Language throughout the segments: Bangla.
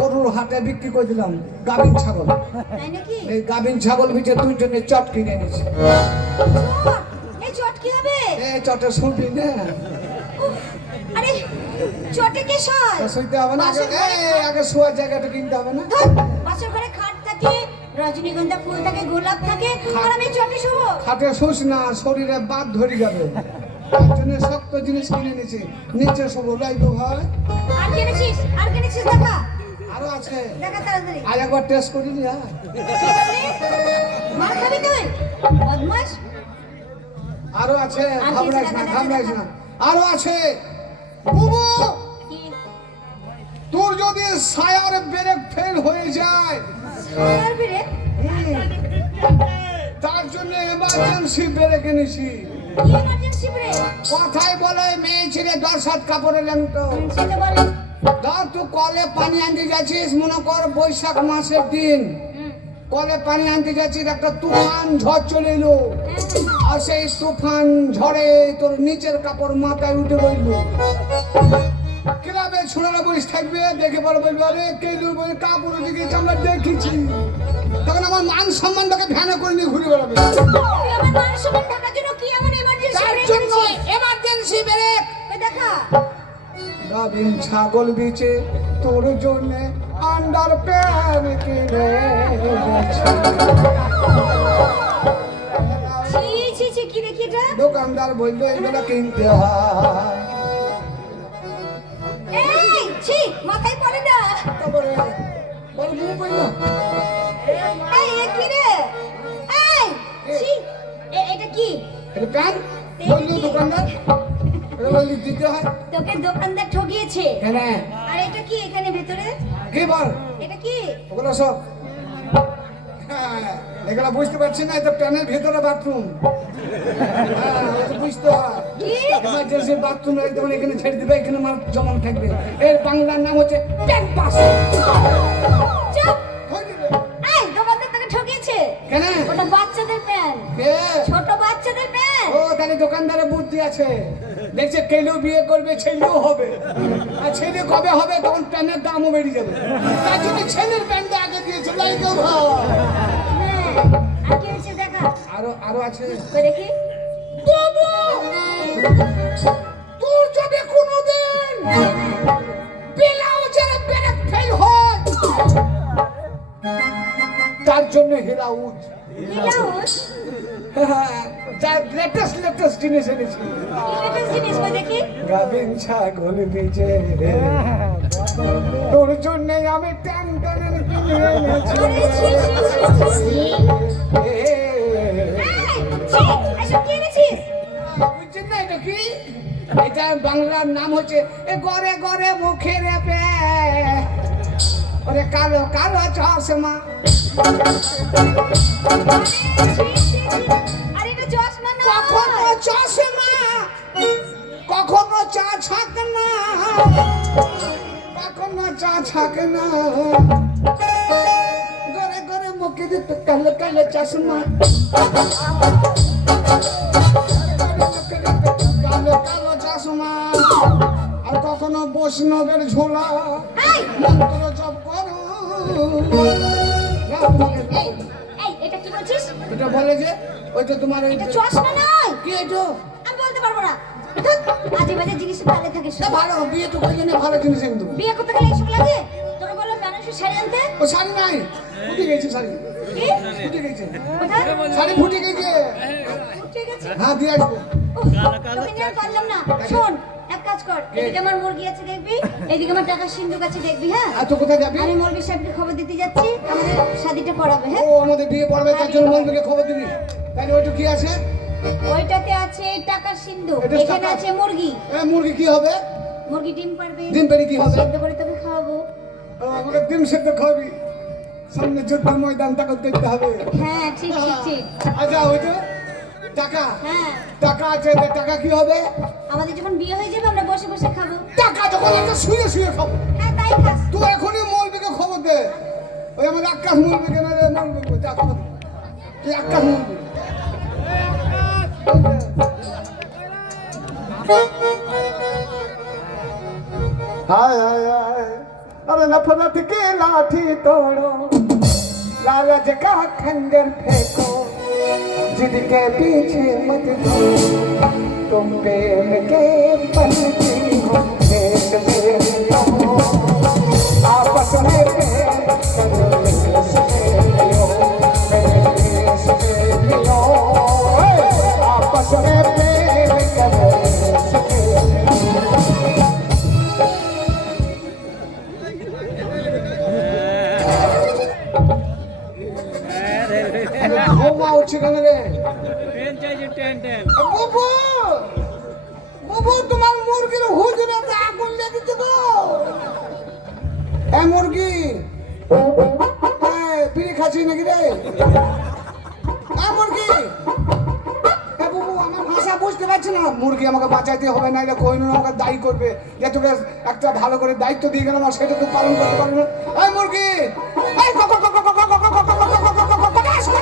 গরুর হাটে বিক্রি করে দিলাম গাভিন ছাগল। এই গাভিন ছাগল বিচে দুইজনে চট কিনে এনেছি। এই চট কি হবে? এই চটে শুনবি না? আরে চটে কি সয়? শুইতে হবে না, আগে শোয়ার জায়গাটা কিনতে হবে না? বাসর ঘরে খাট থাকে, রজনীগন্ধা ফুল থাকে, গোলাপ থাকে, আর আমি চটে শোবো? খাটে শুস না, শরীরে বাত ধরে যাবে। তার জন্য শক্ত জিনিস কিনে এনেছি, নিচে শোবো। লাইবো ভাই। আর কিনেছিস? আর কিনেছিস দেখা? আরো আছে, দেখা তাড়াতাড়ি। আজ একবার টেস্ট করে নি। হ্যাঁ, মার খাবি তুই বদমাশ। আরো আছে, ঘাবড়াইস না, ঘাবড়াইস না। আরো আছে বুবু, তোর যদি সায়ার ব্রেক ফেল হয়ে যায়, সায়ার ব্রেক, তার জন্য এমার্জেন্সি ব্রেক এনেছি। এমার্জেন্সি ব্রেক কথাই বলে মেয়ে ছেলে 10-7 কাপড়ে ল্যাংটো। সেটা বলে ধর তুই কলে পানি আনতে যাচ্ছিস, মনে কর বৈশাখ মাসের দিন, কলে পানি আনতে যাচ্ছিস, একটা তুফান ঝড় চলে এলো, আর সেই তুফান ঝড়ে তোর নিচের কাপড় মাথায় উঠে বইল। ক্লাবে ছোড়ারা বসে থাকবে, দেখে পরে বলবে আরে কেলু বলে কাপড় দিকে আমরা দেখেছি। তখন আমার মান সম্মানটাকে ভ্যানে করে নিয়ে ঘুরে বেড়াবে। আমার মান সম্মান ঢাকার জন্য কি এমন এমার্জেন্সি ব্রেক? জন্য এমার্জেন্সি ব্রেক দেখা। গাভিন ছাগল বিচে তোর জন্য আন্ডার প্যান্ট কিনে ছি কি দেখি এটা? দোকানদার বললো এগুলো কিনতে হয়। এই ছি, মাথায় পড়ে না। তারপরে বল মুখ পড়লো। এই এ কি রে? এই ছি, এটা কি? এটা প্যান্ট বললো দোকানদার, এটা বললি দিতে হয়। তোকে দোকানদার ঠকিয়েছে। কেন? আর এটা কি এখানে ভেতরে? কি বল? এটা কি? ওগুলো সব এগুলো বুঝতে পারছি না, এটা প্যানের ভেতরে বাথরুম। বুঝতে হয় এমার্জেন্সি বাথরুম, তখন এখানে ছেড়ে দিবে, এখানে মাল জমা থাকবে। এর বাংলার নাম হচ্ছে প্যান্ট পাস। চুপ। এই দোকানদার তোকে ঠকিয়েছে। কেন? ওটা বাচ্চাদের প্যান্ট, ছোট বাচ্চাদের প্যান্ট। ও তাহলে দোকানদারের বুদ্ধি আছে, দেখছে কেলেও বিয়ে করবে, ছেলেও হবে, আর ছেলে কবে হবে তখন প্যান্টের দামও বেড়ে যাবে। তার জন্য ছেলের প্যান্টটা আগে দিয়েছে। লাইক ভাই, আর কি হচ্ছে দেখা? আরো আছে দেখি। বাবু, তোর যদি কোনোদিন ব্লাউজের ব্রেক ফেল হয়, তার জন্য হেরাউজ। ব্লাউজ? যার লেটেস্ট জিনিস এনেছি। লেটেস্ট জিনিস দেখি। গাভিন ছাগল বিচে তোর জন্য আমি টান টান কিনে এনেছি। বুঝছেন না এটা কি? এটা বাংলার নাম হচ্ছে এ গরে গরে মুখে রেপে ওরে কালো কালো চশমা। আরে এটা চশমা না, কখনো চশমা, কখনো চা ছাক না, কখনো চা ছাক না, গরে গরে মুখে দিতে কালো কালো চশমা, কালো কালো চশমা। আর কখনো বৈষ্ণবের ঝোলা মন্ত্র জপ করো। এটা কি বলছিস? এটা বলে যে ওইটা তোমার এটা চশমা নয়। কি এটা? আমি বলতে পারবো না। আজে বাজে জিনিস তালে থাকে। ভালো বিয়ে তো করলে না, ভালো জিনিস এনে দেবো। বিয়ে করতে গেলে এসব লাগে? তোকে বললাম মানুষের শাড়ি আনতে। ও শাড়ি নাই, ফুটে গেছে শাড়ি। কি ফুটে গেছে কোথায়? শাড়ি, ফুটে গেছে। ঠিক আছে, হ্যাঁ দিয়ে আসবো। তোকে নিয়ে আর পারলাম না। শোন, এক কাজ কর, এদিকে আমার মুরগি আছে দেখবি, এদিকে আমার টাকার সিন্ধুক আছে দেখবি। হ্যাঁ, আর তো কোথায় যাবি? আমি মৌলভী সাহেবকে খবর দিতে যাচ্ছি, আমাদের শাদিটা পড়াবে। হ্যাঁ, ও আমাদের বিয়ে পড়বে, তার জন্য মন্দিরে খবর দিবি। তাহলে ওইটা কি আছে? ওইটাতে আছে টাকার সিন্ধুক, এটা এখানে টাকা। আছে মুরগি। মুরগি কি হবে? মুরগি ডিম পারবে। ডিম পেড়ে কি হবে? সেদ্ধ করে তোকে খাওয়াবো। আমাকে ডিম সেদ্ধ খাবি, সামনে যুদ্ধের ময়দান তাকে দেখতে হবে। হ্যাঁ ঠিক ঠিক ঠিক। আচ্ছা ওইটা টাকা হ্যাঁ টাকা আছে, তো টাকা কি হবে? আমাদের যখন বিয়ে হয়ে যাবে আমরা বসে বসে খাবো। টাকা যখন আছে শুয়ে শুয়ে খাবো। হ্যাঁ তাই খাস। তুই এখনই মৌলবীকে খবর দে, ওই আমার আকাশ মৌলবী কেন রে, মৌলবী যা খবর দে। তুই আকাশ মৌলবী हाय हाय हाय अरे नफरत की लाठी तोड़ो, लालच का खंजर फेंको, जिद के पीछे मत दौड़ो, तुम प्रेम के पंछी हो, खेत में रहो, आपस में प्रेम करो, देश में लियो, देश में लियो, आपस में प्रेम करो, देश में लियो। ঘুমা উঠছে কেন রে? বাবু বাবু তোমার মুরগির হুজুরে আগুন লেগেছে গো। হ্যাঁ মুরগি, হ্যাঁ বিড়ি খাচ্ছিস নাকি রে? হ্যাঁ মুরগি, হ্যাঁ বাবু আমার ভাষা বুঝতে পারছি না। মুরগি আমাকে বাঁচাইতে হবে, না এটা কোহিনুর আমাকে দায়ী করবে, যে তোকে একটা ভালো করে দায়িত্ব দিয়ে গেলাম আর সেটা তো পালন করতে পারবি না। এই মুরগি, এই কক কক কক কক কক কক কক কক কক কক কক কক কক কোথায় আসো?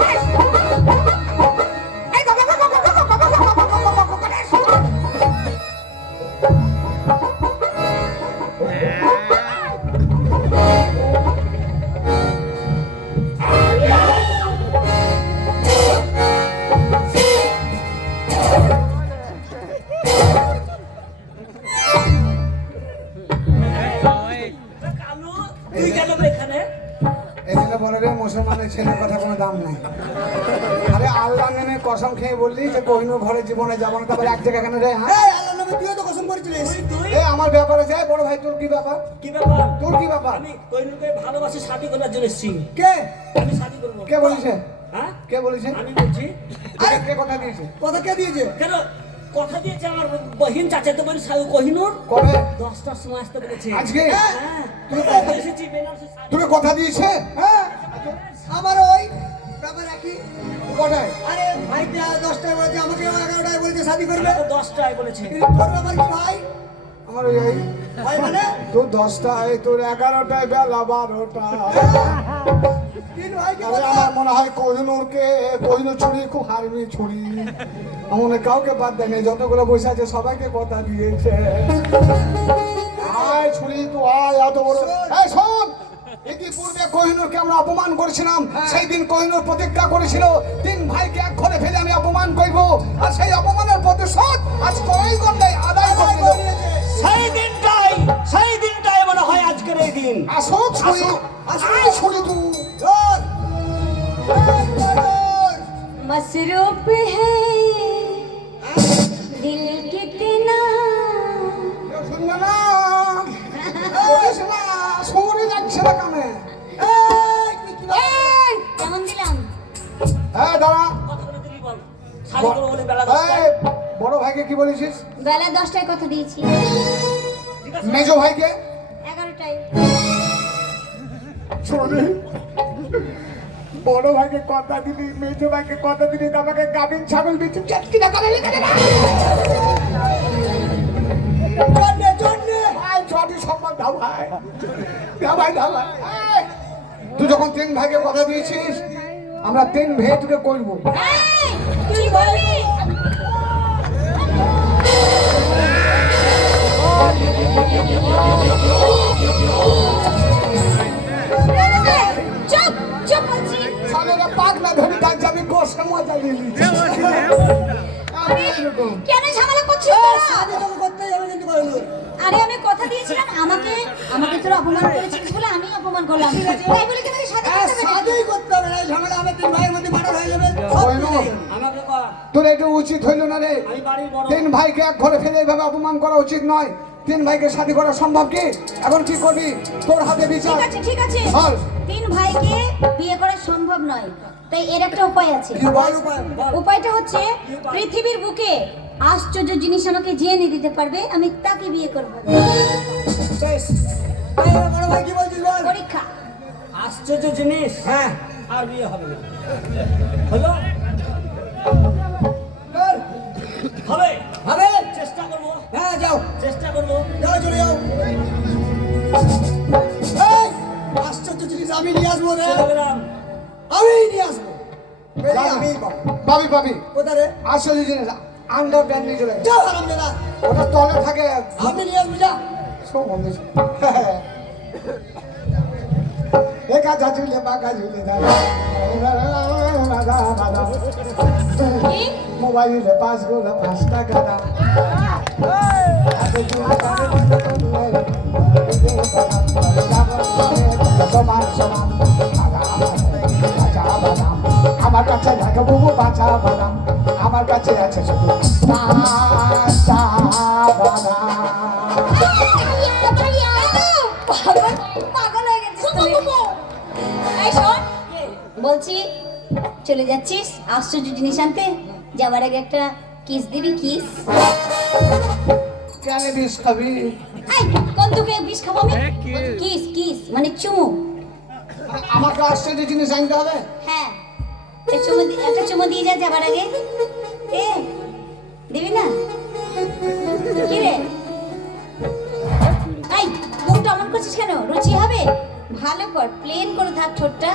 এই কক কক কক কক কক কক কক কক কক কক কোথায় আসো? এখানে বলে রে মুসলমানের ছেলের কথা কোনো দাম নাই। আরে আল্লাহ নামে কসম খেয়ে বললি যে কোহিনুর ঘরে জীবনে যাবো না, তারপরে এক জায়গা কেন রে? হ্যাঁ আল্লাহ নামে তুইও তো কসম করেছিলিস। আমার ব্যাপারে যায় বড় ভাই, তোর কি ব্যাপার? কি ব্যাপার? তোর কি ব্যাপার? আমি কোহিনূরকে ভালোবাসি, শাদি করার জন্য এসেছি। কে? আমি শাদি করব। কে বলেছে? হ্যাঁ? কে বলেছে? আমি বলছি। আরে কে কথা দিয়েছে? কথা কে দিয়েছে? কেন কথা দিয়েছে আমার বহিন, চাচাতো বোন কোহিনূর কবে? 10টার সময় আসতে বলেছে। আজকে? হ্যাঁ। তুই এসেছি বেনারসে শাদি। তোকে কথা দিয়েছে? হ্যাঁ আমার ওই ব্যাপার একই। কটায়? আরে ভাই 10টায় বলেছে, আমাকে 11টায় বলেছে শাদি করবে। আমাকে 10টায় বলেছে। তোর ব্যাপার কি ভাই? আমার ওই ভাই মানে তোর 10টায়, তোর 11টায়, বেলা 12টা। তিন ভাইকে আমার মনে হয় কোহিনুর ছুরি খুব হারমি ছুরি, মনে কাউকে বাদ দেয়নি, যতগুলো বসে আছে সবাইকে কথা দিয়েছে। আয় ছুরি তো আয়, এত বড়। এই শোন, ইতিপূর্বে কোহিনুরকে আমরা অপমান করেছিলাম, সেই দিন কোহিনুর প্রতিজ্ঞা করেছিল 3 ভাইকে এক ঘরে ফেলে আমি অপমান করব, আর সেই অপমানের প্রতিশোধ আজ কই গন্ডে আদায় করতে সেই দিনটাই মনে হয় আজকের এই দিন। আসো ছুরি, আয় ছুরি তুই। मसरूफ है दिल कितना শুনবে না, বলিস না, ছুরি যাচ্ছে না কানে। কেমন দিলাম? হ্যাঁ দাঁড়া, কথা বলে দিলি বল। শাদি করব বলে বেলা 10টায়। এই বড় ভাইকে কি বলেছিস? বেলা 10টায় কথা দিয়েছি। ঠিক আছে? মেজো ভাইকে? 11টায়। শোনে, বড় ভাইকে কথা দিলি, মেজো ভাইকে কথা দিলি, আমাকে গাভিন ছাগল বেচে চাটকি না করে লিখে দে না। সম্মান দাও ভাই, দাও ভাই, দাও ভাই। এই, তুই যখন 3 ভাইকে কথা দিয়েছিস, আমরা 3 ভাই তোকে করবো। এই, তুই বলবি? চুপ চুপ বলছি। সালেরা পাগলা ধরে তার যাবি গোসে মজা নিয়ে নিচ্ছে। কেন ঝামেলা করছিস তোরা? আরে আমি কথা দিয়েছিলাম, আমাকে তোরা অপমান করেছিস বলে আমি অপমান করলাম, তাই বলে কি আমাকে শাদি করতে হবে? ঝামেলা হবে, 3 ভাইয়ের মধ্যে মারা হয়ে যাবে। আমাকে কর। তোর এটা উচিত হইল না রে। আমি বাড়ির বড়। 3 ভাইকে এক ঘরে ফেলে এইভাবে অপমান করা উচিত নয়। 3 ভাইকে শাদি করা সম্ভব কি? এখন কি করবি? তোর হাতে বিচার। ঠিক আছে বল। 3 ভাইকে বিয়ে করা সম্ভব নয়, তাই এর একটা উপায় আছে। কি উপায়? উপায়টা হচ্ছে পৃথিবীর বুকে আশ্চর্য জিনিস আমাকে যে এনে দিতে পারবে, আমি তাকে বিয়ে করব। বেশ, বড় ভাই কি বলছিস বল? পরীক্ষা। আশ্চর্য জিনিস। হ্যাঁ, আর বিয়ে হবে না। হলো? পাবি। কোথায় রে? আসলে জিনিস আন্ডার প্যান্ট নিয়ে চলে যাও আরাম দাদা, ওটা তলে থাকে। আপনি নিয়ে আসবি যা। শোন বন্ধু, এ কাজা ঝুলে বাঁকা ঝুলে কি? মোবাইলে 5 গোলা 5 টাকা দাম। সমান সমান আমার কাছে থাকে বুবু বাঁচা বাদাম, আমার কাছে আছে শুধু বাঁচা বাদাম। পাগল পাগল হয়ে গেছিস তুই। এই শোন, বলছি চলে যাচ্ছিস আশ্চর্য জিনিস আনতে, যাবার আগে একটা কিস দিবি? কিস। কেন বিষ খাবি? এই কোন তোকে বিষ খাবো আমি? কিস কিস মানে চুমু। আমাকে আশ্চর্য জিনিস আনতে হবে? হ্যাঁ, একটা চুমু দিয়ে যা যাবার আগে। এ দিবি না? কি রে? এই মুখটা অমন করছিস কেন? রুচি হবে? ভালো কর, প্লেন করে থাক ঠোঁটটা।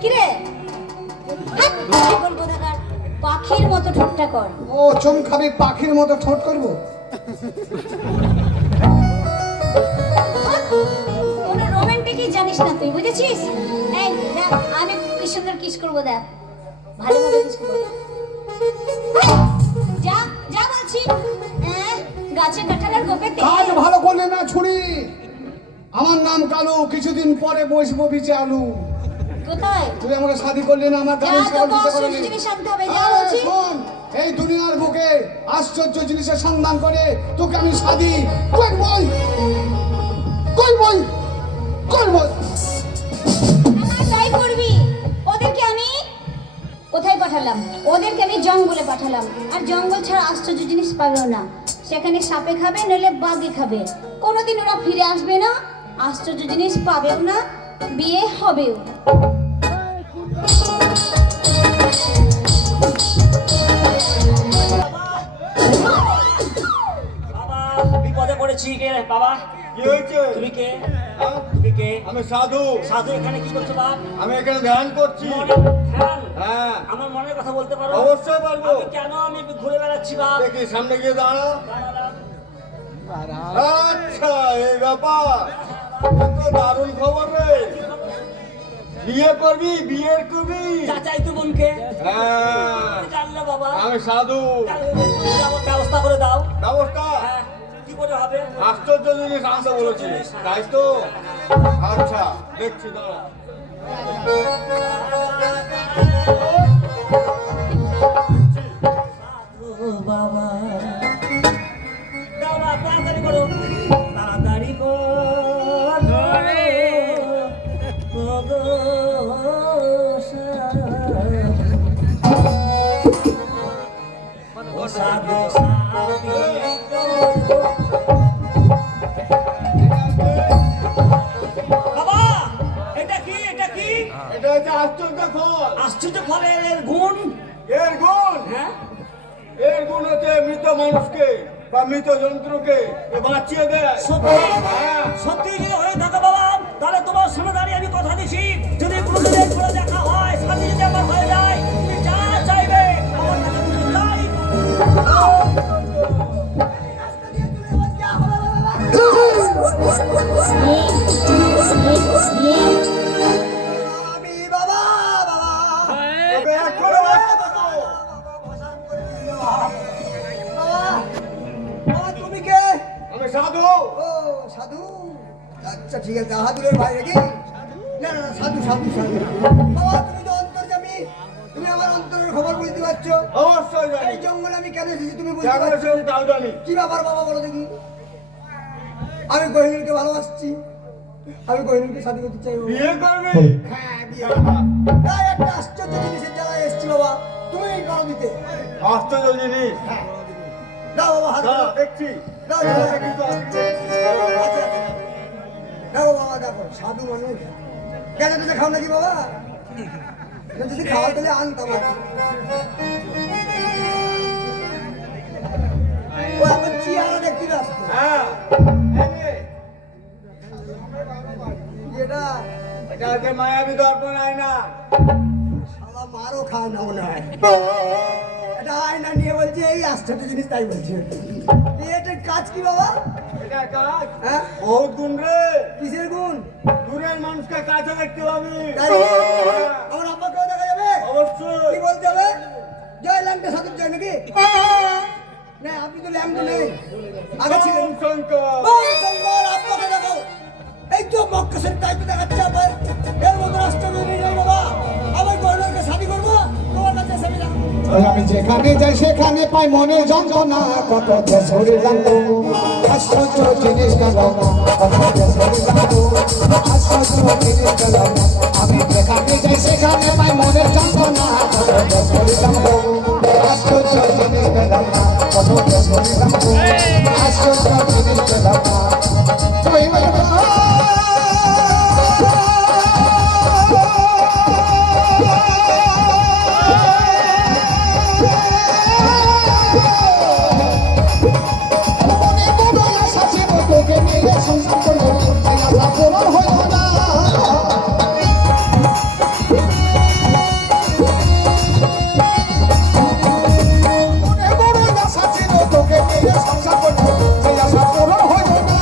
কি রে? হাট, পাগল কোথাকার, পাখির মতো ঠোঁটটা কর। ও চুম খাবি, পাখির মতো ঠোঁট করবো? কোনো রোমান্টিকই জানিস না তুই, বুঝেছিস? এই দেখ আমি কি সুন্দর কিস করবো, দেখ ভালোভাবে কিস করবো। এই, যা যা বলছি। গাছে কাঁঠালের গোপে কাজ তেল। ভালো করলে না ছুরি। আমার নাম কালু, কিছুদিন পরে বসবো বিচে আলু। কোথায়? তুই আমাকে শাদি করলি না, আমার যা গাড়ি তো ছাগল দিতে আশ্চর্য পারলি। জিনিস আনতে হবে, যা বলছি। শোন, এই দুনিয়ার বুকে আশ্চর্য জিনিসের সন্ধান করে তোকে আমি শাদি করবই করবই করবই। আমার তাই করবি। ওদেরকে আমি কোথায় পাঠালাম? ওদেরকে আমি জঙ্গলে পাঠালাম, আর জঙ্গল ছাড়া আশ্চর্য জিনিস পাবেও না। সেখানে সাপে খাবে, নইলে বাঘে খাবে। কোনোদিন ওরা ফিরে আসবে না, আশ্চর্য জিনিস পাবেও না, বিয়ে হবেও না। বাবা বিপদে পড়েছি কে বাবা? কি হয়েছে? তুমি কে? হ্যাঁ? তুমি কে? আমি সাধু, সাধু এখানে কি করছো বাপ? আমি এখানে ধ্যান করছি। ধ্যান? হ্যাঁ, আমার মনের কথা বলতে পারো? অবশ্যই পারবো। আমি ঘুরে বেড়াচ্ছি বাপ। দেখি সামনে গিয়ে দাঁড়াও। দাঁড়ালাম। আচ্ছা, এই ব্যাপার তো দারুণ খবর রে। বিয়ে করবি, বিয়ের কবি? চাচাই তো বোনকে হ্যাঁ, জানলে বাবা? আমি সাধু। আমার ব্যবস্থা করে দাও। ব্যবস্থা হ্যাঁ, কি করে হবে? আশ্চর্য জিনিস আনতে বলেছি, তাই তো? আচ্ছা, দেখছি দাঁড়া। ও বাবা, দাও না, তাড়াতাড়ি করো, তাড়াতাড়ি করো। ওগো সাধু, ও সাধু, সাধু। বাবা, এটা কি? এটা কি? এটা হচ্ছে আশ্চর্য ফল। আশ্চর্য ফলের গুণ? এর গুণ, হ্যাঁ, এর গুণ হচ্ছে মৃত মানুষকে বা মৃত জন্তুকে এ বাঁচিয়ে দেয়। সত্যি? হ্যাঁ। সত্যি যদি হয়ে থাকে বাবা, তাহলে তোমার সামনে দাঁড়িয়ে আমি কথা দিছি, যদি কোনোদিন করে দেখা হয়, সাথে যদি আমার হয়ে যায়, তুমি যা চাইবে আমার কাছে তুমি তাই আমি বাবা, বাবা ওকে এক্ষুনি বাঁচিয়ে দেবো। বাবা, তুমি কে? আমি সাধু। ও সাধু, আচ্ছা ঠিক আছে, বাহাদুরের ভাই নাকি? না না না, সাধু সাধু সাধু। বাবা তুমি তো অন্তর্যামী, তুমি আমার অন্তরের খবর বুঝতে পারছো। অবশ্যই জানি। এই জঙ্গলে আমি কেন এসেছি তুমি বুঝতে কেন পারছো? এসেছি তাও জানি। কি ব্যাপার বাবা বলো দেখি? আমি কোহিনুরকে ভালোবাসছি, আমি কোহিনুরকে শাদী করতে চাই বাবা। বিয়ে করবি? হ্যাঁ বিয়ে। তাই একটা আশ্চর্য জিনিসের জ্বালায় এসেছি বাবা, তুমি করো দিতে। আশ্চর্য জিনিস। দাও বাবা হাত দাঁড়া, দাও। দেখছি। দাও দাও, দাও। কিন্তু আজকে আচ্ছা, আচ্ছা। দেখো বাবা দেখো, সাধু মানুষ কেন টেনে খাও নাকি বাবা? না, যদি খাওয়া তাহলে আনতাম আর কি। ও এখন চেহারা দেখতে ব্যস্ত। হ্যাঁ, এই নে। এটা এটা হচ্ছে মায়াবী দর্পণ আয়না। আরো খাওয়া না মনে হয়। এটা আয়না নিয়ে বলছে এই আশ্চর্য জিনিস তাই বলছে। এটার কাজ কি বাবা? এটা কাজ হ্যাঁ বহুত গুণ রে। কিসের গুণ? দূরের মানুষকে কাছে দেখতে পাবি। তাই আমার আব্বাকেও দেখা যাবে? অবশ্যই। কি বলতে হবে? জয় ল্যাংটা সাধুর জয় নাকি? না আপনি তো ল্যাংটা নেই, আগে ছিলেন। ওম শঙ্কর। ওম শঙ্কর, আব্বাকে দেখো। এই তো মক্কেশের টাইপে দেখাচ্ছে আবার। এর মতো রাষ্ট্র নেই বাবা। আবার গয়নাকে শাদি করবো তোমার কাছে এসে আমি যাবো। আমি যেখানে যাই সেখানে পাই মনে যন্ত্রণা, কত যে শরীর লাগলো আশ্চর্য জিনিস গেল না, কত যে শরীর লাগলো আশ্চর্য জিনিস গেল না। আমি যেখানে যাই সেখানে পাই মনে যন্ত্রণা, কত যে শরীর লাগলো আশ্চর্য জিনিস গেল না, কত যে শরীর লাগলো আশ্চর্য জিনিস গেল না। তুই বলবো সংসার করবো আশা পূরণ হইল না। মনে বড় আশা ছিল তোকে নিয়ে সংসার করবো, সেই আশা পূরণ হইল না।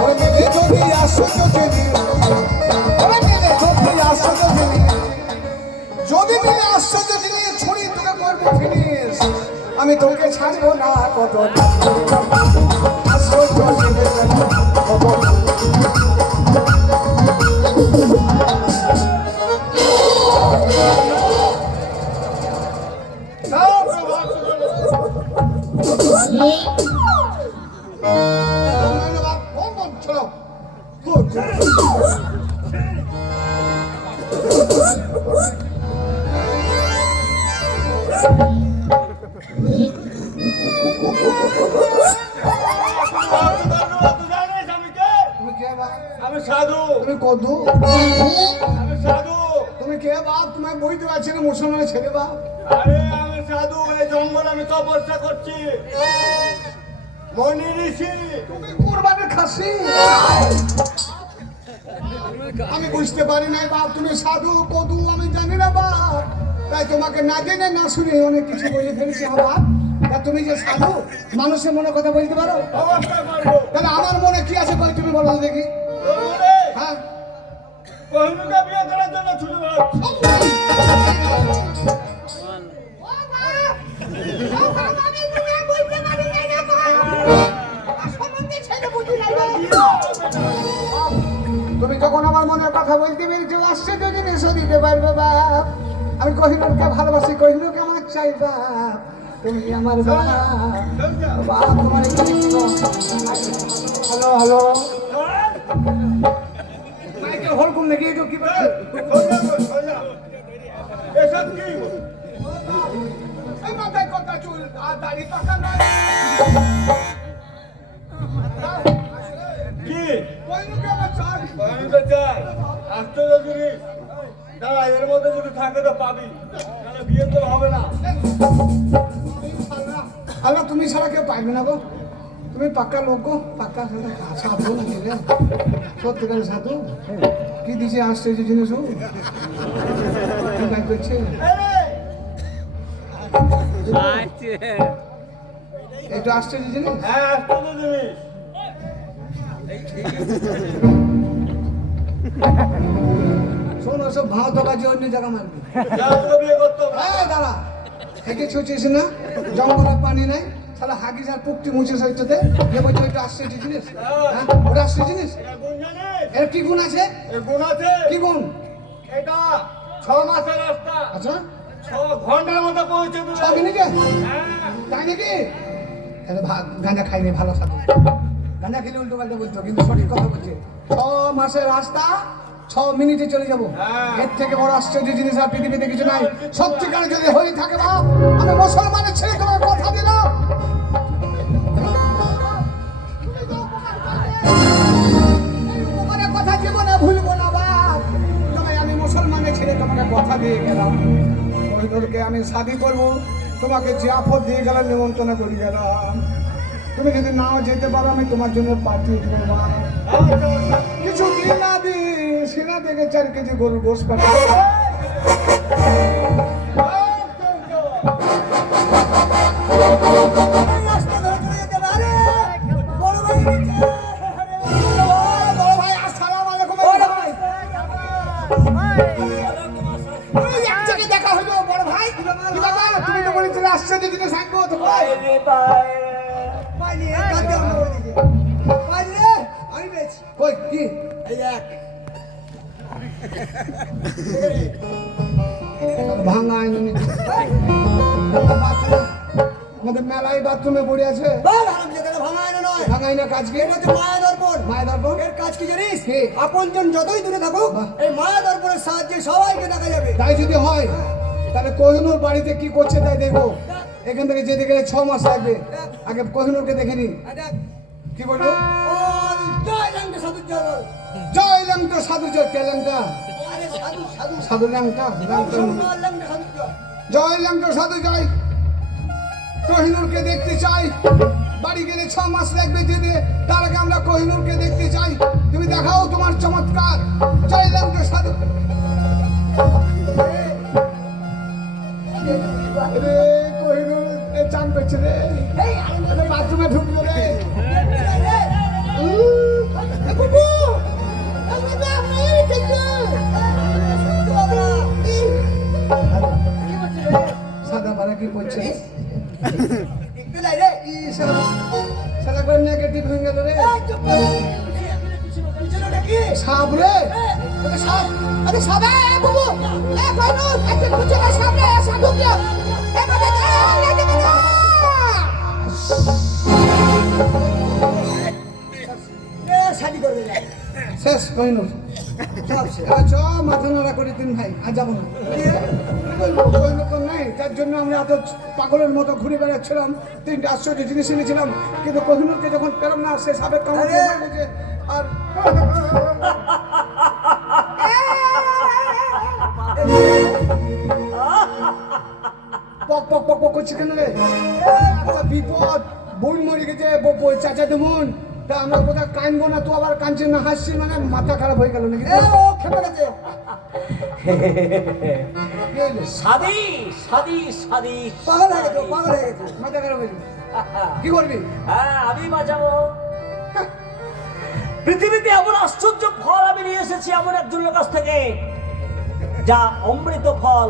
ওরে মেলে যদি আশ্চর্য জিনিস, ওরে মেলে যদি আশ্চর্য জিনিস, যদি মেলে আশ্চর্য জিনিস ছড়ি তোকে করবো ফিনিশ, আমি তোকে ছাড়বো না কত আশ্চর্য জিনিস কত। আমি সাধু। তুমি কদু, আমি সাধু। তুমি কে বাপ? তোমায় বইতে পারছি না মুসলমানের ছেলে বাপ। আরে আমি সাধু, এই জঙ্গল আমি তপস্যা করছি। মনি ঋষি। তুমি কুরবানির খাসি। আমি বুঝতে পারি নাই বাপ তুমি সাধু কদু আমি জানি না বাপ, তাই তোমাকে না জেনে না শুনে অনেক কিছু বলে ফেলেছি বাপ। তা তুমি যে সাধু মানুষের মনে কথা বলতে পারো, অবশ্যই পারবো। তাহলে আমার মনে কি আছে বল তুমি বলো দেখি। তোর মনে হ্যাঁ কোহিনূরকে বিয়ে করার জন্য ছুটে বেড়াচ্ছি। তুমি যখন আমার মনের কথা বলতে পেরেছো আশ্চর্য জিনিসও দিতে পারবে বাপ। আমি কোহিনূরকে ভালোবাসি, কোহিনূরকে আমার চাই বাপ। তুমি আমার বাপ বাপ, তোমার হ্যালো হ্যালো মাইকে হলকুম নাকি এটা কি বলছে? এসব কি? এই মাথায় কথা চুল আর দাড়ি পাকা নাই। কি? কোহিনূরকে আমার চাই। কোহিনূরকে চাই? আশ্চর্য জিনিস। দাঁড়া, এর মধ্যে যদি থাকে তো পাবি, তাহলে বিয়ে তো হবে না। আল্লাহ তুমি ছাড়া কেউ পাইবে না গো। তুমি পাক্কা লোক গো, পাক্কা সাধু নাকি রে? সত্যিকারের সাধু? কি দিছে আশ্চর্য জিনিস ও? কি কাজ করছে? একটু আশ্চর্য জিনিস। হ্যাঁ, আশ্চর্য জিনিস। শোনো সব ভাও তো বাজে অন্য জায়গা মারবি। যা তোকে বিয়ে করতে হবে। এই দাঁড়া, হেঁকে ছুঁচিস না, জঙ্গলে পানি নাই, সারা হাগিস আর পুকটি মুছে সইতে যে বলছে ওইটা আশ্চর্য জিনিস। হ্যাঁ ওটা আশ্চর্য জিনিস। এটা গুণ জানিস? এর কি গুণ আছে? এর গুণ আছে। কি গুণ? এটা 6 মাসের রাস্তা, আচ্ছা 6 ঘন্টার মধ্যে পৌঁছে দেবে। 6 মিনিটে? হ্যাঁ। তাই নাকি? তাহলে গাঁজা খাইনি ভালো সাথে, গাঁজা খেলে উল্টো পাল্টা বলতো, কিন্তু সঠিক কথা বলছে। 6 মাসের রাস্তা 6 মিনিটে চলে যাবো। হ্যাঁ। এর থেকে বড় আশ্চর্য জিনিস আর পৃথিবীতে কিছু নাই। সত্যিকার যদি হয়ে থাকে বাপ, আমি মুসলমানের ছেলে তোমার কথা দিলাম। এই উপকারের কথা জীবনে ভুলবো না বাপ। তবে আমি মুসলমানের ছেলে তোমাকে কথা দিয়ে গেলাম, কোহিনূরকে আমি শাদি করবো, তোমাকে জিয়াফত দিয়ে গেলাম, নিমন্ত্রণ করে গেলাম। তুমি যদি নাও যেতে পারো আমি তোমার জন্য পাঠিয়ে দেবো মা। কিছু দিন না দিই সিনা থেকে 4 কেজি গরুর গোশ পাঠাবো। মানুষের আশ্চর্য জিনিস থাকবো তো ভাই বাইরে বাইরে পাইনি কাঁদতে আমরা করে দিয়েছি পাইনি রে আমি পেয়েছি কই কি এই দেখ ভাঙা আইনি আমাদের মেলায় বাথরুমে পড়ে আছে বল হারাম যেটা ভাঙা আয়না নয় ভাঙাই না কাজ কি এটা হচ্ছে মায়া দর্পণ মায়ের দর্পণ এর কাজ কি জানিস কি? আপনজন যতই দূরে থাকুক বাহ। এই মায়া দর্পণের সাহায্যে সবাইকে দেখা যাবে তাই যদি হয় তাহলে কোহিনুর বাড়িতে কি করছে তাই দেখবো এখান থেকে যেতে গেলে 6 মাস লাগবে আগে কোহিনুরকে দেখে নি এই দেখ কি বলবো বল জয় লঙ্কা সাধু জয় বল। জয় লঙ্কা সাধু জয় কেলঙ্কা আরে সাধু সাধু সাধু লঙ্কা লঙ্কা সাধু জয় জয় লঙ্কা সাধু জয় কোহিনুরকে দেখতে চাই বাড়ি গেলে 6 মাস লাগবে যেতে তার আগে আমরা কোহিনুরকে দেখতে চাই তুমি দেখাও তোমার চমৎকার জয় লঙ্কা সাধু রে কোহিনুর চান পেয়েছে রে এই আরে বাথরুমে ঢুকলো রে সাদা পাড়া কি করছে সাদা করে নেগেটিভ হয়ে গেল রে সাপ রে আরে সাপ আরে সাপ এ বাবু এ কোহিনুর একটা কুচলা সাপ রে সাপ ঢুকলো এ বাবা শাদি করবে না শেষ কোহিনুর সব শেষ। এবার চ মাথা নাড়া করে তিন ভাই আর যাবো না কোহিনুর তো নাই তার জন্য আমরা এত পাগলের মতো ঘুরে বেড়াচ্ছিলাম 3টে আশ্চর্য জিনিস এনেছিলাম কিন্তু কোহিনুরকে যখন পেলাম না সে সাবেক কামড় দিয়ে মারলো যে, আর পক পক পক পক করছে কেন রে একটা বিপদ বোন মরে গেছে চাচাতে বোন তা আমরা কোথাও কানবো না তো আবার কাঁদছে না হাসছি মানে মাথা খারাপ হয়ে গেল নাকি এ ও খেপে গেছে কি হলো? সাদি সাদি সাদি পাগল হয়ে গেছে ও, পাগল হয়ে গেছে মাথা খারাপ হয়ে গেল কি করবি হ্যাঁ আমি বাঁচাবো পৃথিবীতে এমন আশ্চর্য ফল আমি নিয়ে এসেছি এমন একজনের কাছ থেকে যা অমৃত ফল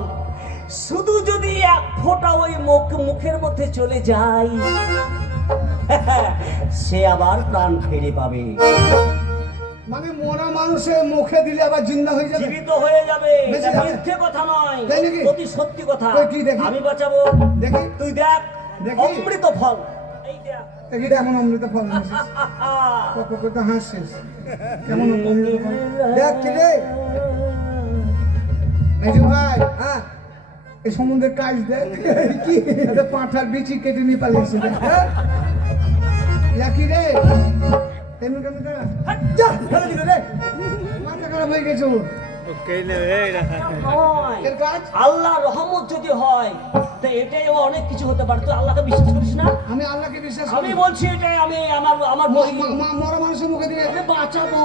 শুধু যদি এক ফোঁটা ওই মুখের মধ্যে চলে যায় সে আবার প্রাণ ফিরে পাবে মানে মরা মানুষের মুখে দিলে আবার জিন্দা হয়ে যাবে জীবিত হয়ে যাবে বেঁচে এটা যাবে। মিথ্যে কথা নয় তাই নাকি? অতি সত্যি কথা কই, কি দেখি? আমি বাঁচাবো দেখি তুই দেখ দেখি? অমৃত ফল এই দেখ এটা এমন অমৃত ফল নিয়েছিস পক পক করে তো হাসছিস কেমন অমৃত ফল দেখ কি রে নাইজু ভাই হ্যাঁ এই সমুদ্রের কাজ দেখ কি এটা পাঁঠার বিচি কেটে নিয়ে পালিয়েছে হ্যাঁ কি রে তেমন কেমন যা ফেলে দিল রে মাথা খারাপ হয়ে গেছে ওর। নয়। এর কাজ আল্লাহ রহমত যদি হয় তো এটাই অনেক কিছু হতে পারে তুই আল্লাহকে বিশ্বাস করিস না আমি আল্লাহকে বিশ্বাস আমি করি বলছি এটাই আমি আমার বই মরা মানুষের মুখে দিলে আমি বাঁচাবো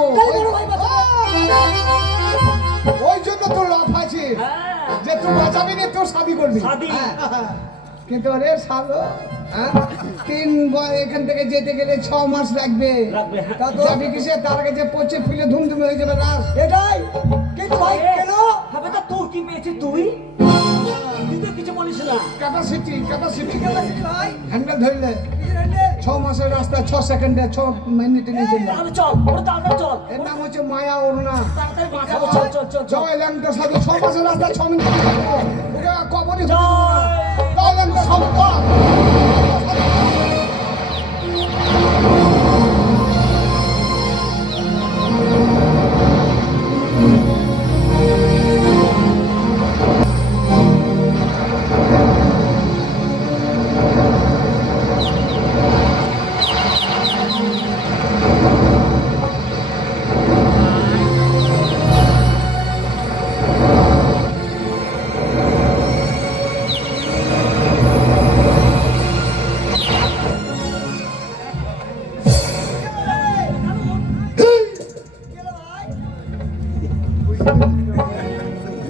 ওই জন্য তোর লাভ আছে হ্যাঁ যে তুই বাঁচাবি না তোর শাদি করবি শাদি। হ্যাঁ। কিন্তু আরে সালো হ্যাঁ 3 এখান থেকে যেতে গেলে 6 মাস লাগবে রাখবে হ্যাঁ। তা তো যাবি কিসে তার আগে যে পচে ফুলে ধুমধুমে হয়ে যাবে লাশ এটাই কিন্তু ভাই কেন হবে তো তোর কি পেয়েছিস তুই তুই তো কিছু বলিস না ক্যাপাসিটি ভাই হ্যান্ডেল ধরলে কি রে 6 মাসের রাস্তা 6 সেকেন্ডে 6 মিনিটে নিয়ে চলে তাহলে চল ওরা তাড়াতাড়ি চল এর নাম হচ্ছে মায়া অরুণা তাড়াতাড়ি বাঁচাবো চল চল চল চল জয় ল্যাংটা সাধু 6 মাসের রাস্তা 6 মিনিটে নিয়ে যাবো ওকে কবরই জয়। জয় ল্যাংটা সাধু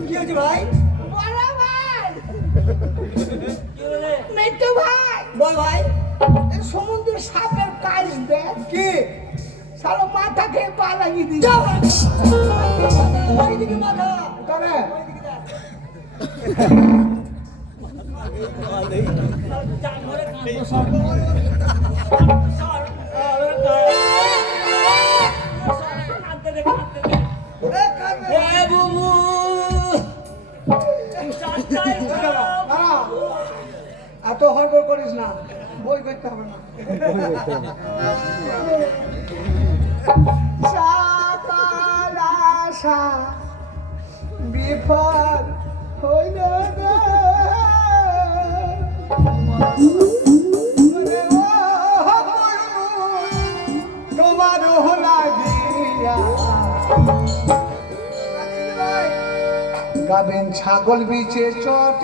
কি হয়েছে ভাই কি হলো রে? নেটো ভাই বল ভাই এই সমুদ্র সাপের কাজ দেখ কি সারা মাথা খেয়ে পা লাগিয়ে দিই যা ভাই ওইদিকে মাথা তাহলে ওইদিকে দেখ জান ভরে কাঁদবো সর। সর, কাঁদতে দে, কাঁদতে দে। এ বুবু, চাচাই বাবা। দাঁড়া, এত হড়বড় করিস না, বই করতে হবে না। সকল আশা বিফল হইল না। ওরে ও তোমার লাগিয়া গাবেন ছাগল বিচে চট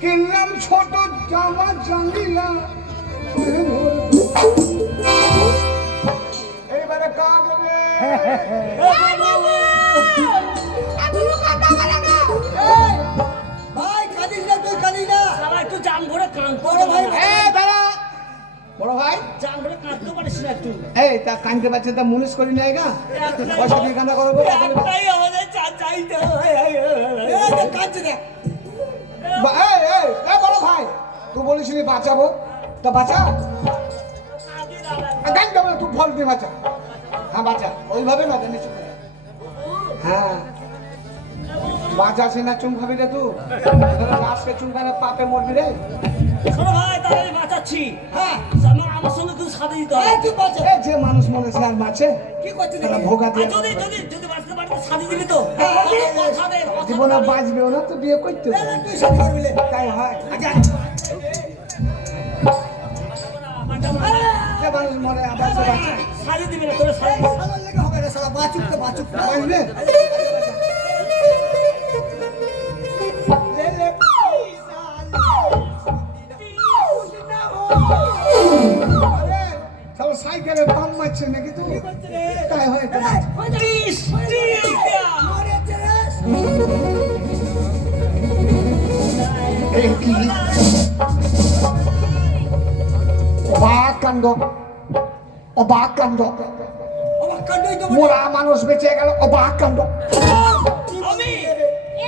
কিনলাম ছোট জামা জাঙ্গিলা এইবারে কাঁদবে ভাই কাঁদিস না, তুই কাঁদিস না। শালা একটু জান ভরে কাঁদতে বড় ভাই, দাঁড়া বড় ভাই জান ভরে কাঁদতে পারিস না একটু। এই তা কানতে পারছে তা মুনিশ করি নাই গা পয়সা দিয়ে কান্দা করবো একটাই আমাদের চাচাই তো। কাঁদছে দেখ। বড় ভাই তুই বলিসনি বাঁচাবো তা বাঁচা গান দেবো তুই ফল দিয়ে বাঁচা হ্যাঁ বাঁচা ওইভাবে না জানিস হ্যাঁ বাঁচাছি না চুম খাবি রে তুই লাস্টে চুম খানে পাপে মরবি রে শোনো ভাই, তাহলে আমি বাঁচাচ্ছি। হ্যাঁ, আমার সঙ্গে কিন্তু সাথে দিতে এই হবে। তুই বাঁচা। এ যে মানুষ মনে হয় আর মাছে কি করছিস তারা দেখি? ভোগা আর দিয়ে যদি যদি যদি বাঁচতে পারি তো সাথে দিবি তো। হ্যাঁ, কথা দে, কথা জীবনে দে। বাঁচবেও না তো বিয়ে করতে না, না, তুই শাদি করবি লে। তাই হয় আচ্ছা। যে মানুষ মরে আবার সে বাঁচে সাথে দিবি না, তোরা সাথে দিবি। শালার লেগে হবে না, শালা বাঁচুক তো বাঁচুক। বুঝলে সব সাইকেলে পাম মারছে নাকি তুমি তাই হয় তো ত্রিশ, ত্রিশ দিয়া। মরেছে রে। এই কি অবাক কাণ্ড অবাক কাণ্ড অবাক কাণ্ডই তো বলে। মোরা মানুষ বেঁচে গেল অবাক কাণ্ড আমি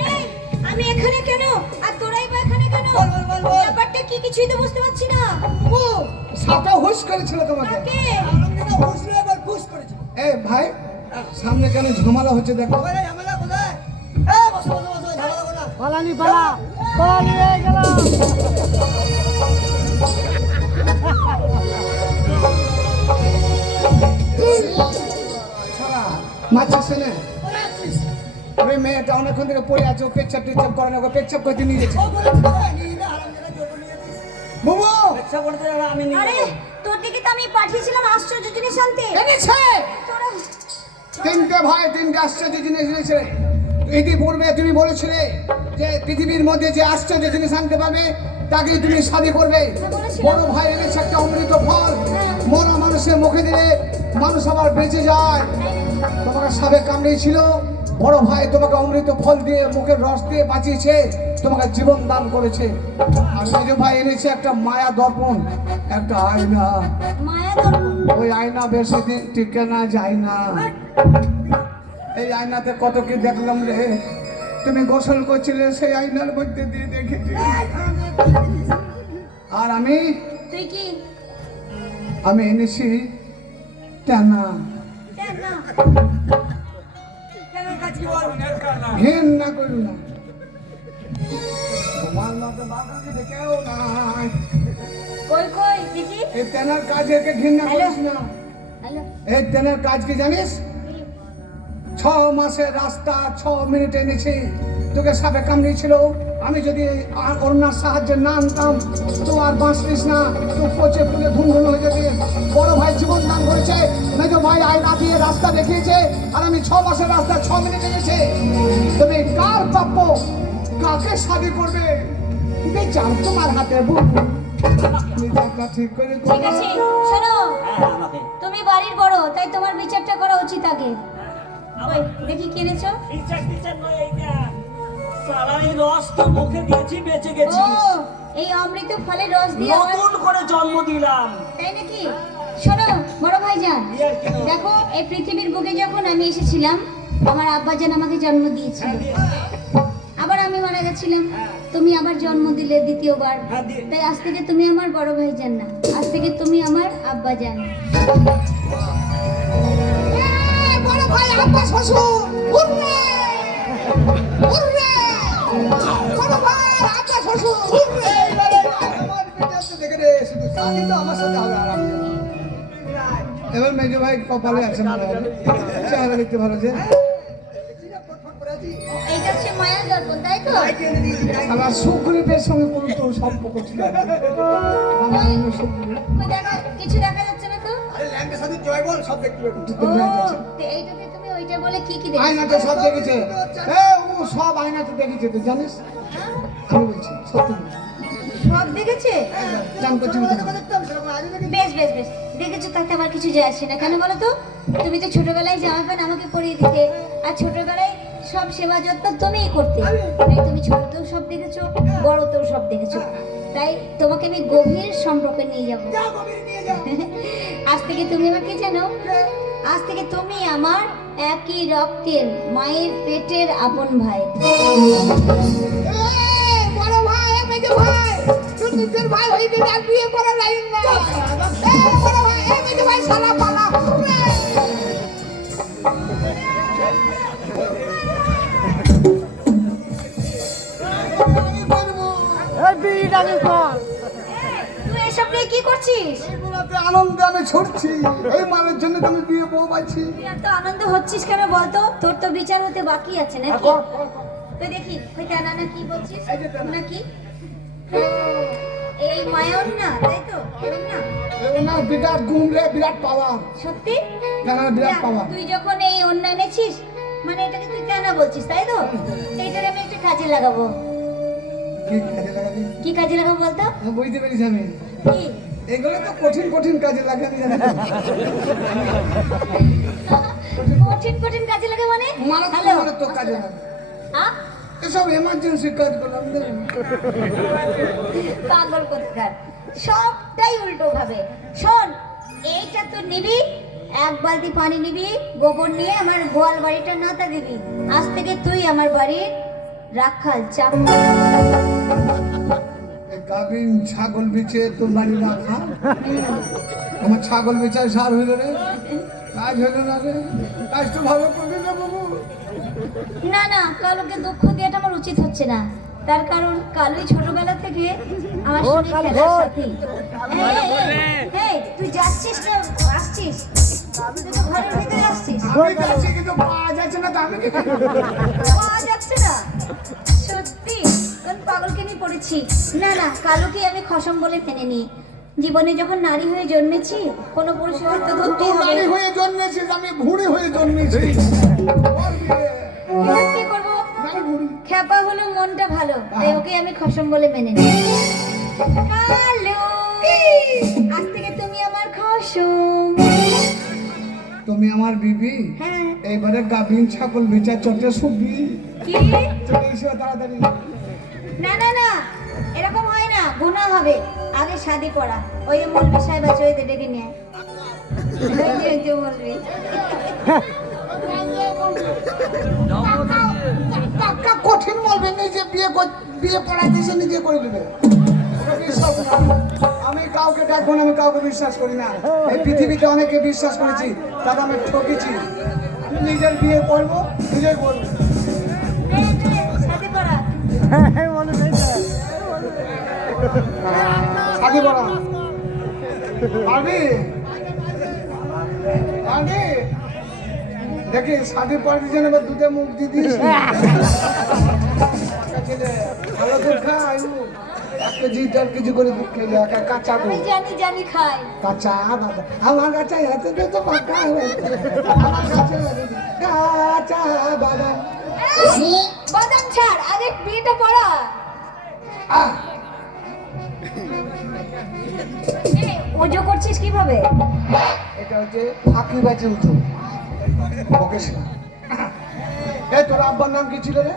এই, আমি এখানে কেন আর তোরাই বা এখানে কেন? বল, বল, বল, বল। ব্যাপারটা কি কিছুই তো বুঝতে পারছি না। ও সাপে হুশ করেছিল তোমাকে কাকে? আলমগীরটা হুঁশলো, এবার ফুস করেছে। এ ভাই সামনে কেন ঝামেলা হচ্ছে দেখো ওই রে, ঝামেলা কোথায়? বসো, বসো, বসো, ঝামেলা কোথায়? পালানি পালা পালানি হয়ে গেল ছাড়া মাছিস না ওই মেয়েটা অনেকক্ষণ থেকে পড়ে আছে ও পেচ্ছাপ টেচ্ছাপ করে না ওকে পেচ্ছাপ করতে নিয়ে গেছে ও বলেছে তো, নিয়ে নে, আলমগীরটা জোর নিয়ে দিস। বুবু ইচ্ছা করতে আমি নিয়ে আরে যাবো। তোর দিকে তো আমি পাঠিয়েছিলাম আশ্চর্য জিনিস আনতে। এনেছে তোরা তিনটে ভাই তিনটে আশ্চর্য জিনিস এনেছে ইতিপূর্বে তুমি বলেছিলে যে পৃথিবীর মধ্যে যে আশ্চর্য জিনিস আনতে পারবে তাকেই তুমি শাদী করবে বলেছিলাম। বড় ভাই এনেছে একটা অমৃত ফল মরা মানুষের মুখে দিলে মানুষ আবার বেঁচে যায় তোমাকে সাপে কামড়িয়েছিল বড় ভাই তোমাকে অমৃত ফল দিয়ে মুখের রস দিয়ে বাঁচিয়েছে তোমাকে জীবন দান করেছে আর মেজ ভাই এনেছে একটা মায়া দর্পণ একটা আয়না মায়া ধরবো। ওই আয়না বেশি দিন টিকে না যায় না এই আয়নাতে কত কি দেখলাম রে তুমি গোসল করছিলে সেই আয়নার মধ্যে দিয়ে দেখেছি আর তুই কি? আমি এনেছি টানা দেখ না। কেন কাজ কি বল? ঘেন না করু না তোমার মতো বাবাকে দেখেও নাই কই কই দেখি। এই তেনার কাজকে ঘৃণা করিস না হ্যালো। এই তেনার কাজ কি জানিস 6 মাসের রাস্তা 6 মিনিটে এনেছি তোকে সাপে কামড়িয়েছিল আমি যদি ওনার সাহায্যে না আনতাম তো আর বাঁচতিস না তো পচে ফুলে ধুমধুম হয়ে যেতে বড় ভাই জীবন দান করেছে মেজো ভাই আয়না দিয়ে রাস্তা দেখিয়েছে আর আমি 6 মাসের রাস্তা 6 মিনিটে এনেছি তুমি কার প্রাপ্য কাকে শাদী করবে বিচার তোমার হাতে বুবু নিজেটা ঠিক করে ঠিক আছে শোনো হ্যাঁ, আমাকে তুমি বাড়ির বড় তাই তোমার বিচারটা করা উচিত আগে। কই দেখি কিনেছো? টিচার টিচার নয় এইটা সারা এই রস তো মুখে দিয়েছি বেঁচে ও গেছিস এই অমৃত ফলের রস দিয়ে আমার নতুন করে জন্ম দিলাম তাই নাকি? শোনো বড় ভাইজান ইয়ার কি নাম? দেখো এই পৃথিবীর বুকে যখন আমি এসেছিলাম আমার আব্বাজান আমাকে জন্ম দিয়েছিল হ্যাঁ, দিয়েছে। আবার আমি মারা গেছিলাম হ্যাঁ। তুমি আমার জন্ম দিলে দ্বিতীয়বার, হ্যাঁ, দিয়ে- তাই আজ থেকে তুমি আমার বড় ভাই জান না, আজ থেকে তুমি আমার আব্বা জান। বড় ভাই আব্বা শ্বশুর হুররে হুররে বড় ভাই আব্বা শ্বশুর হুররে। আমার পেটে আছে দেখে রে, শুধু শাদি তো আমার সাথে হবে আর আমি যাবো। এবার মেজো ভাই কপালে আছে মনে হয়, চেহারা দেখতে ভালো আছে। দেখছি না, ফটফট করে আছি। এইটা হচ্ছে মায়ার দর্পণ, তাই তো? লাইট এনে দিয়েছি, লাইট। আমার সুগ্রীবের সঙ্গে কোনো তোর সম্পর্ক ছিল না। আমার অন্য সুগ্রীব কই কিছু দেখা যাচ্ছে না তো? আরে ল্যাংটা সাধু জয় বল, সব দেখতে পাবো। তো দেখা যাচ্ছে। তো এইটাতে তুমি ওইটা বলে কি কি দেখছো? আয়নাতে সব দেখেছে। ও সব আয়নাতে দেখেছে, তুই জানিস? আমি বলছি সত্যি বলছি। সব দেখেছে? জানতে ছোটবেলা চিন্তা যখন দেখতাম, সেরকম আজও দেখি। বেশ দেখেছো, তাতে আমার কিছু যায় আসে না। কেন বলো তো? তুমি তো ছোটবেলায় জামা প্যান্ট আমাকে পরিয়ে দিতে, আর ছোটবেলায় সব সেবা যত্ন তুমিই করতে। তাই তুমি ছোটতেও সব দেখেছো, বড়তেও সব দেখেছো। তাই তোমাকে আমি গভীর সম্পর্কে নিয়ে যাবো। যা গভীর নিয়ে যা। আজ থেকে তুমি আমাকে জানো, আজ থেকে তুমি আমার একই রক্তের মায়ের পেটের আপন ভাই। বড় ভাই মেজো ভাই তুই নিজের ভাই হয়ে গেলে আর বিয়ে করা লাইন না। বড় ভাই মেজো ভাই সালা পালা হুররে। এই বিড়িটা আমি কর। তুই এসব নিয়ে কি করছিস? এইগুলোতে আনন্দে আমি ছড়ছি, এই মালের জন্য তো আমি বিয়ে বউ পাইছি। তুই এত আনন্দ হচ্ছিস কেন বলতো? তোর তো বিচার হতে বাকি আছে নাকি? তুই দেখি ওই টানা না কি বলছিস নাকি? এই মায়ন না, তাই তো? এরম না? না বিরাট গুণ রে, বিরাট পাওয়ার। সত্যি? না বিরাট দেখ, পাওয়ার। তুই যখন এই অন্য এনেছিস, মানে এটাকে তুই কেন বলছিস, তাই তো? এইটাকে আমি একটা কাজে লাগাবো। কি কাজে লাগাবি? কি কাজে লাগাবো বলতো? বুঝতে পেরেছি আমি। কি? এগুলো তো কঠিন কঠিন কাজে লাগে, আমি জানি। কঠিন কাজে লাগে মানে? মারাত্মক হ্যালো? মারাত্মক কাজে লাগে। হ্যাঁ? এসব এমার্জেন্সি কাজগুলো আমি জানি না। পাগল কোথাকার, সবটাই উল্টো ভাবে। শোন, এইটা তো নিবি, এক বালতি পানি নিবি, গোবর নিয়ে আমার গোয়াল বাড়িটা নাতা দিবি। আজ থেকে তুই আমার বাড়ির রাখাল চাকর। এই গাভিন ছাগল বিচে তোর বাড়ি রাখা, আমার ছাগল বেচার সার হইল রে, কাজ হইল না রে, কাজ তো ভালো করবি না বাবু। না, কালুকে দুঃখ দেওয়াটা আমার উচিত হচ্ছে না। তার কারণ কালুই ছোটবেলা থেকে আমার সঙ্গে খেলার সাথী। এই, তুই যাচ্ছিস না আসছিস? তুই তো ঘরের ভিতরে আসছিস। আমি যাচ্ছি কিন্তু পাওয়া যাচ্ছে না, তো আমি কি করব? পাওয়া যাচ্ছে না সত্যি? কোন পাগলকে নিয়ে পড়েছি? না, কালুকে আমি খসম বলে মেনে নিই। জীবনে যখন নারী হয়ে জন্মেছি, কোনো পুরুষের হাত তো ধরতেই তুই হবে। নারী হয়ে জন্মেছিস, আমি ভুঁড়ি হয়ে জন্মেছি। এবার কি করবো? নারী ভুঁড়ি। খ্যাপা হলো মনটা ভালো, তাই ওকে আমি খসম বলে মেনে নিই। কালু, আজ থেকে তুমি আমার খসম। তুমি আমার বিবি, হ্যাঁ। এইবারে গাভিন ছাগল বেচার চটে শুবি। কি? চলে এসো তাড়াতাড়ি। না, এরকম হয় না, গুনাহ হবে। আগে শাদি পড়া, ওই যে মৌলবি সাহেব আছে, ওই ডেকে নিয়ে আয়। ওই যে মৌলবি। টাকা কঠিন বলবে, নিজে বিয়ে পড়াই দিয়েছে, নিজে করে দেবে। ওটা বিশ্বাস না। আমি কাউকে ডাকবো না, আমি কাউকে বিশ্বাস করি না। এই পৃথিবীতে অনেকে বিশ্বাস করেছি, তারা আমি ঠকেছি। আমি নিজের বিয়ে করবো, নিজেই করবো। শাদি পড়া। বলে বেঁচে। শাদি করা পারবি? পারবি? দেখি শাদি পড়ার জন্য এবার দুধে মুখ দিয়ে দিস। ভালো দুধ খাই, 1 কেজি 1.5 কেজি করে দুধ খেলে, কাঁচা আমি দুধ, জানি খাই। কাঁচা দাদা আমার কাছে এত তো পাকা আমার কাছে কাঁচা বাদাম। বাদাম ছাড়, আগে বিয়েটা পড়া। আহ, ওজো করছিস কিভাবে? এটা হচ্ছে ফাঁকি বাজি উঠো, বকিস না। এই তোর আব্বার নাম কি ছিল রে?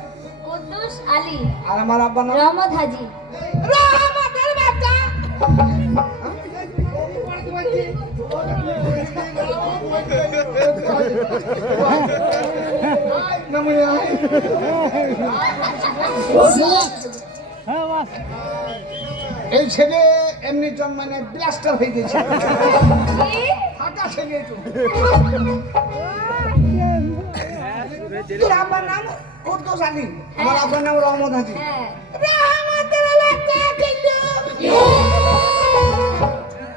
কুদ্দুস আলী, আর আমার আব্বার নাম রহমত হাজি। রহমতের বাচ্চা। এই ছেলে এমনি জন্মানে ব্লাস্টার হয়ে গেছে, কি? ফাটা ছেলে তো। তোর আব্বার নাম কুদ্দুস আলী, আমার আব্বার নাম রহমত হাজি। হ্যাঁ। রহমতের বাচ্চা কিন্তু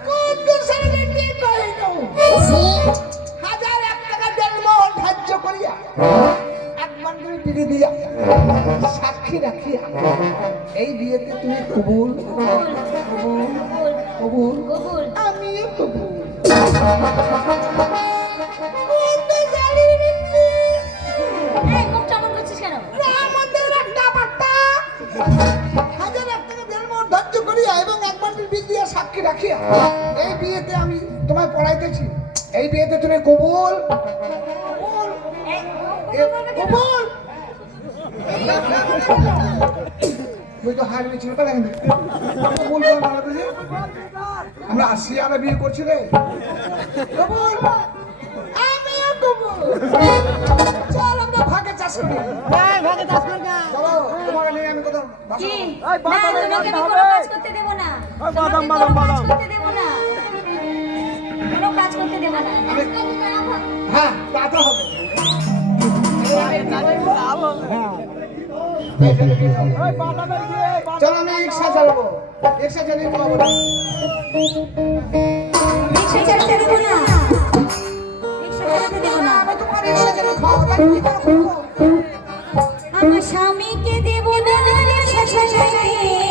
কুদ্দুস আলী ঠিক হইল। 1001 টাকা দেনমোহর ধার্য করিয়া একবার করে বিড়ি দিয়া সাক্ষী রাখিয়া এই বিয়েতে তুমি কবুল কবুল কবুল কবুল। আমিও কবুল। এই, মুখ চাপন করছিস কেন? আমাদের একটা বার্তা 1001 টাকা দেনমোহর ধার্য করিয়া এবং একবার বিড়ি দিয়া সাক্ষী রাখিয়া এই বিয়েতে আমি তোমায় পড়াইতেছি, এই বিয়েতে তুমি কবুল কবুল এই, কবুল। তুই তো হার মিছিল করে কবুল করে মারা দিছি। আমরা আসিয়ারা বিয়ে করছি রে। কবুল আমিও কবুল। চল আমরা ভাগে চাষ করি। এই ভাগে চাষ কর না। চলো তোমার নিয়ে আমি কোথাও বাসা কি? করবো। না, তোমাকে আমি কোনো কাজ করতে দেব না। তোমাকে কোনো কাজ করতে দেব না। কোনো কাজ করতে দেব না। হ্যাঁ তা তো হবে। চলো আমি রিক্সা চালাবো, রিক্সা চালিয়ে খাওয়াবো। রিকশা চালাতে দেব না। রিকশা চালাতে দেব না। আমি তোমার রিক্সা চালিয়ে খাওয়াবো, তাই কি করে খাবো? আমার স্বামীকে দেব না রিকশা চালাতে।